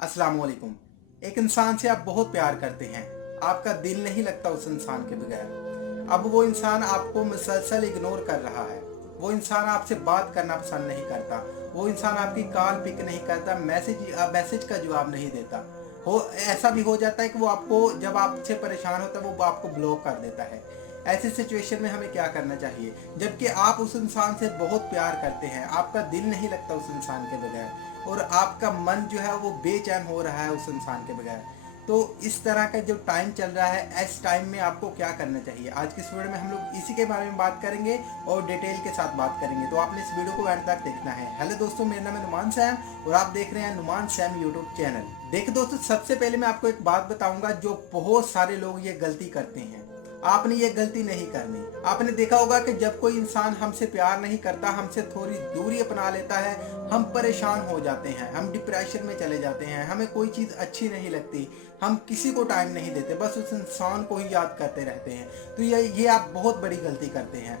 अस्सलाम वालेकुम। एक इंसान से आप बहुत प्यार करते हैं, आपका दिल नहीं लगता उस इंसान के बगैर। अब वो इंसान आपको मुसलसल इग्नोर कर रहा है, वो इंसान आपसे बात करना पसंद नहीं करता, वो इंसान आपकी कॉल पिक नहीं करता, मैसेज का जवाब नहीं देता। हो ऐसा भी हो जाता है कि वो आपको जब आपसे परेशान होता है वो आपको ब्लॉक कर देता है। ऐसी सिचुएशन में हमें क्या करना चाहिए? जबकि आप उस इंसान से बहुत प्यार करते हैं, आपका दिल नहीं लगता उस इंसान के बगैर और आपका मन जो है वो बेचैन हो रहा है उस इंसान के बगैर। तो इस तरह का जो टाइम चल रहा है, इस टाइम में आपको क्या करना चाहिए? आज की इस वीडियो में हम लोग इसी के बारे में बात करेंगे और डिटेल के साथ बात करेंगे, तो आपने इस वीडियो को एंड तक देखना है। हेलो दोस्तों, मेरा नाम है नुमान सैम और आप देख रहे हैं नुमान सैम यूट्यूब चैनल। देखिए दोस्तों, सबसे पहले मैं आपको एक बात बताऊंगा जो बहुत सारे लोग ये गलती करते हैं। आपने ये गलती नहीं करनी। आपने देखा होगा कि जब कोई इंसान हमसे प्यार नहीं करता, हमसे थोड़ी दूरी अपना लेता है, हम परेशान हो जाते हैं, हम डिप्रेशन में चले जाते हैं, हमें कोई चीज़ अच्छी नहीं लगती, हम किसी को टाइम नहीं देते, बस उस इंसान को ही याद करते रहते हैं। तो ये आप बहुत बड़ी गलती करते हैं।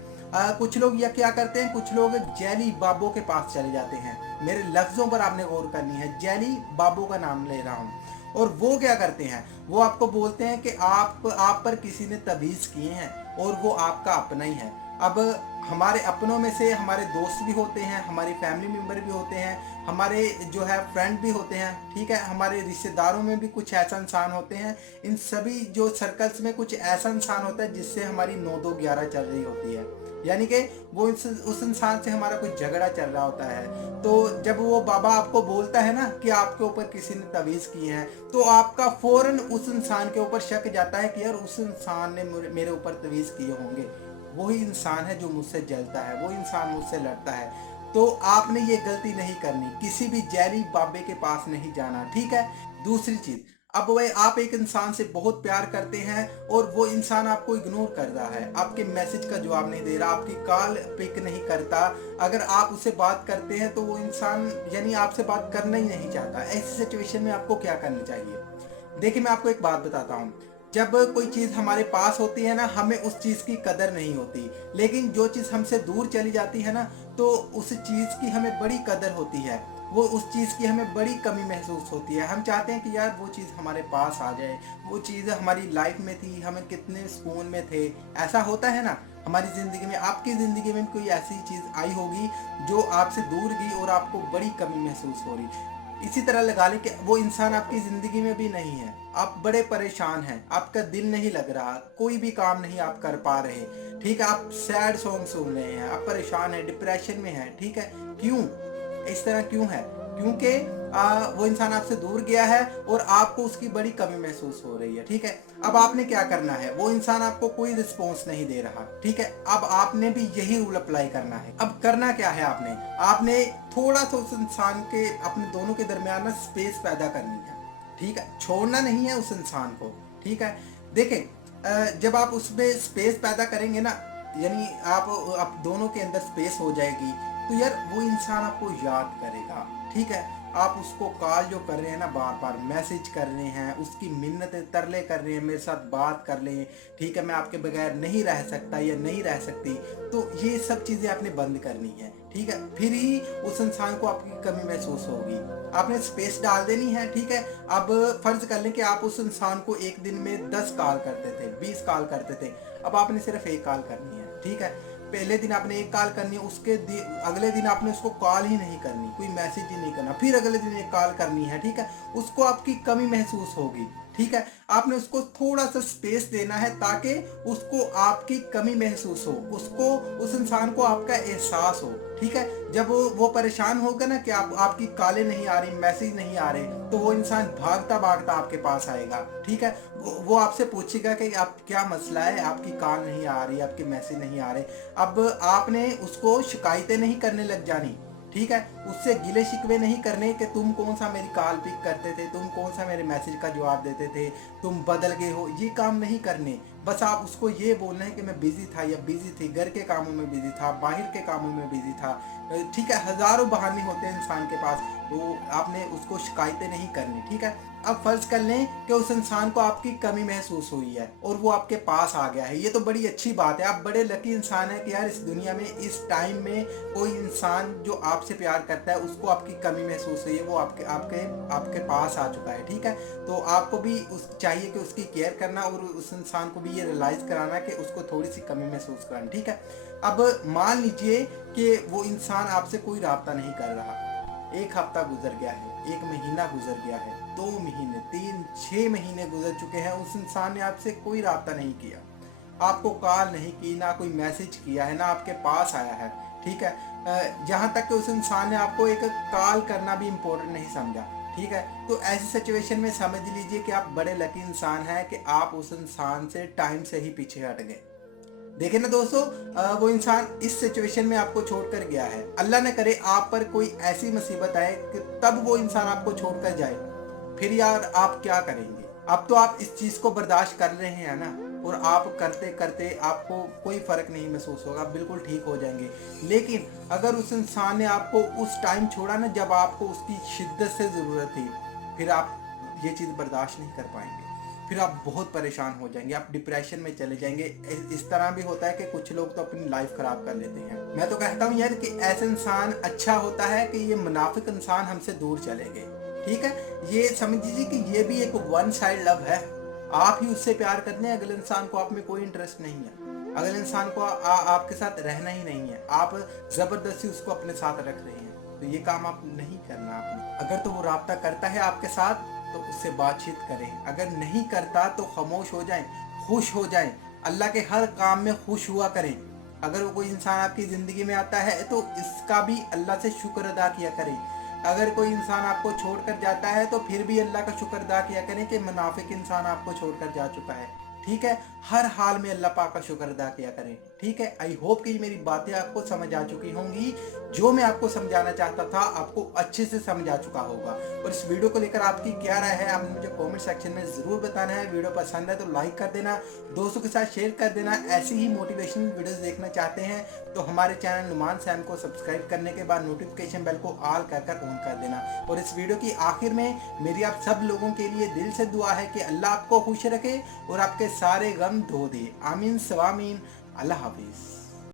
कुछ लोग ये क्या करते हैं, कुछ लोग जैली बाबू के पास चले जाते हैं। मेरे लफ्ज़ों पर आपने गौर करनी है, जैली बाबू का नाम ले रहा हूँ। और वो क्या करते हैं, वो आपको बोलते हैं कि आप पर किसी ने तवीज़ किए हैं और वो आपका अपना ही है। अब हमारे अपनों में से हमारे दोस्त भी होते हैं, हमारी फैमिली मेम्बर भी होते हैं, हमारे जो है फ्रेंड भी होते हैं, ठीक है, हमारे रिश्तेदारों में भी कुछ ऐसा इंसान होते हैं। इन सभी जो सर्कल्स में कुछ ऐसा इंसान होता है जिससे हमारी 9-2-11 चल रही होती है, यानी कि वो उस इंसान से हमारा कोई झगड़ा चल रहा होता है। तो जब वो बाबा आपको बोलता है ना कि आपके ऊपर किसी ने तवीज़ किए हैं, तो आपका फौरन उस इंसान के ऊपर शक जाता है कि यार उस इंसान ने मेरे ऊपर तवीज़ किए होंगे, वही इंसान है जो मुझसे जलता है, वो इंसान मुझसे लड़ता है। तो आपने ये गलती नहीं करनी, किसी भी जैली बाबे के पास नहीं जाना, ठीक है। दूसरी चीज़, अब वह आप एक इंसान से बहुत प्यार करते हैं और वो इंसान आपको इग्नोर कर रहा है, आपके मैसेज का जवाब नहीं दे रहा, आपकी कॉल पिक नहीं करता। अगर आप उससे बात करते हैं तो वो इंसान यानी आपसे बात करना ही नहीं चाहता। ऐसी सिचुएशन में आपको क्या करना चाहिए? देखिए, मैं आपको एक बात बताता हूँ। जब कोई चीज़ हमारे पास होती है ना, हमें उस चीज़ की कदर नहीं होती, लेकिन जो चीज़ हमसे दूर चली जाती है ना, तो उस चीज़ की हमें बड़ी कदर होती है। वो उस चीज़ की हमें बड़ी कमी महसूस होती है। हम चाहते हैं कि यार वो चीज़ हमारे पास आ जाए, वो चीज़ हमारी लाइफ में थी, हमें कितने सुकून में थे। ऐसा होता है ना हमारी ज़िंदगी में, आपकी ज़िंदगी में कोई ऐसी चीज़ आई होगी जो आपसे दूर गई और आपको बड़ी कमी महसूस हो रही। इसी तरह लगा लें कि वो इंसान आपकी ज़िंदगी में भी नहीं है, आप बड़े परेशान हैं, आपका दिल नहीं लग रहा, कोई भी काम नहीं आप कर पा रहे, ठीक है, आप सैड सॉन्ग सुन रहे हैं, आप परेशान हैं, डिप्रेशन में हैं, ठीक है। क्यों? इस तरह क्यों है? क्योंकि वो इंसान आपसे दूर गया है और आपको उसकी बड़ी कमी महसूस हो रही है, ठीक है। अब आपने क्या करना है, वो इंसान आपको कोई रिस्पॉन्स नहीं दे रहा, ठीक है। अब आपने भी यही रूल अप्लाई करना है। अब करना क्या है, आपने आपने थोड़ा सा उस इंसान के अपने दोनों के दरमियान ना स्पेस पैदा करनी है, ठीक है। छोड़ना नहीं है उस इंसान को, ठीक है। देखें, जब आप उसमें स्पेस पैदा करेंगे ना, यानी आप दोनों के अंदर स्पेस हो जाएगी, तो यार वो इंसान आपको याद करेगा, ठीक है। आप उसको कॉल जो कर रहे हैं ना, बार बार मैसेज कर रहे हैं, उसकी मिन्नतें तरले कर रहे हैं, मेरे साथ बात कर लें, ठीक है, मैं आपके बगैर नहीं रह सकता या नहीं रह सकती। तो ये सब चीज़ें आपने बंद करनी है, ठीक है। फिर ही उस इंसान को आपकी कमी महसूस होगी। आपने स्पेस डाल देनी है, ठीक है। अब फर्ज कर लें कि आप उस इंसान को एक दिन में 10 कॉल करते थे, 20 कॉल करते थे, अब आपने सिर्फ एक कॉल करनी है, ठीक है। पहले दिन आपने एक कॉल करनी है, अगले दिन आपने उसको कॉल ही नहीं करनी, कोई मैसेज ही नहीं करना, फिर अगले दिन एक कॉल करनी है, ठीक है। उसको आपकी कमी महसूस होगी, ठीक है। आपने उसको थोड़ा सा स्पेस देना है ताकि उसको आपकी कमी महसूस हो, उसको उस इंसान को आपका एहसास हो, ठीक है। जब वो परेशान होगा ना कि आपकी कॉलें नहीं आ रही, मैसेज नहीं आ रहे, तो वो इंसान भागता भागता आपके पास आएगा, ठीक है। वो आपसे पूछेगा कि आप क्या मसला है, आपकी कॉल नहीं आ रही, आपके मैसेज नहीं आ रहे। अब आपने उसको शिकायतें नहीं करने लग जानी, ठीक है। उससे गिले शिकवे नहीं करने कि तुम कौन सा मेरी कॉल पिक करते थे, तुम कौन सा मेरे मैसेज का जवाब देते थे, तुम बदल गए हो, ये काम नहीं करने। बस आप उसको ये बोलना है कि मैं बिजी था या बिजी थी, घर के कामों में बिजी था, बाहर के कामों में बिजी था। ठीक है, हजारों बहाने होते हैं इंसान के पास, तो आपने उसको शिकायतें नहीं करनी। ठीक है, अब फर्ज कर लें कि उस इंसान को आपकी कमी महसूस हुई है और वो आपके पास आ गया है, ये तो बड़ी अच्छी बात है। आप बड़े लकी इंसान हैं कि यार इस दुनिया में इस टाइम में कोई इंसान जो आपसे प्यार करता है उसको आपकी कमी महसूस हुई है, वो आपके आपके आपके पास आ चुका है। ठीक है, तो आपको भी उस चाहिए कि उसकी केयर करना और उस इंसान को भी ये रियलाइज कराना कि उसको थोड़ी सी कमी महसूस करानी। ठीक है, अब मान लीजिए कि वो इंसान आपसे कोई राब्ता नहीं कर रहा, 1 हफ्ता गुजर गया है, 1 महीना गुजर गया है, 2 महीने, 3, 6 महीने गुजर चुके हैं, उस इंसान ने आपसे कोई राब्ता नहीं किया, आपको कॉल नहीं की, ना कोई मैसेज किया है, ना आपके पास आया है। ठीक है, जहाँ तक कि उस इंसान ने आपको एक कॉल करना भी इम्पोर्टेंट नहीं समझा। ठीक है, तो ऐसी सिचुएशन में समझ लीजिए कि आप बड़े लकी इंसान हैं कि आप उस इंसान से टाइम से ही पीछे हट गए। देखिए ना दोस्तों, वो इंसान इस सिचुएशन में आपको छोड़कर गया है, अल्लाह न करे आप पर कोई ऐसी मुसीबत आए कि तब वो इंसान आपको छोड़कर जाए, फिर यार आप क्या करेंगे? अब तो आप इस चीज को बर्दाश्त कर रहे हैं ना, और आप करते करते आपको कोई फर्क नहीं महसूस होगा, बिल्कुल ठीक हो जाएंगे। लेकिन अगर उस इंसान ने आपको उस टाइम छोड़ा ना जब आपको उसकी शिद्दत से जरूरत थी, फिर आप ये चीज बर्दाश्त नहीं कर पाएंगे, फिर आप बहुत परेशान हो जाएंगे, आप डिप्रेशन में चले जाएंगे। इस तरह भी होता है कि कुछ लोग तो अपनी लाइफ खराब कर लेते हैं। मैं तो कहता हूँ यार कि ऐसा इंसान अच्छा होता है कि ये मुनाफिक इंसान हमसे दूर चले गए। ठीक है, ये समझ लीजिए कि ये भी एक वन साइड लव है, आप ही उससे प्यार करते हैं, अगले इंसान को आप में कोई इंटरेस्ट नहीं है, अगले इंसान को आपके साथ रहना ही नहीं है, आप जबरदस्ती उसको अपने साथ रख रहे हैं, तो ये काम आप नहीं करना आपने। अगर तो वो राब्ता करता है आपके साथ तो उससे बातचीत करें, अगर नहीं करता तो खामोश हो जाएं, खुश हो जाएं, अल्लाह के हर काम में खुश हुआ करें। अगर वो कोई इंसान आपकी ज़िंदगी में आता है तो इसका भी अल्लाह से शुक्र अदा किया करें। अगर कोई इंसान आपको छोड़कर जाता है तो फिर भी अल्लाह का शुक्र अदा किया करें कि मुनाफिक इंसान आपको छोड़कर जा चुका है। ठीक है, हर हाल में अल्लाह पाक का शुक्र अदा किया करें। ठीक है, आई होप कि मेरी बातें आपको समझ आ चुकी होंगी, जो मैं आपको समझाना चाहता था आपको अच्छे से समझ आ चुका होगा। और इस वीडियो को लेकर आपकी क्या राय है आपने मुझे कमेंट सेक्शन में ज़रूर बताना है। वीडियो पसंद है तो लाइक कर देना, दोस्तों के साथ शेयर कर देना। ऐसी ही मोटिवेशनल वीडियोस देखना चाहते हैं तो हमारे चैनल नुमान सैम को सब्सक्राइब करने के बाद नोटिफिकेशन बेल को ऑल कर ऑन कर देना। और इस वीडियो की आखिर में मेरी आप सब लोगों के लिए दिल से दुआ है कि अल्लाह आपको खुश रखे और आपके सारे गम धो दे। आमीन सवामीन। अल्लाह हाफिज़।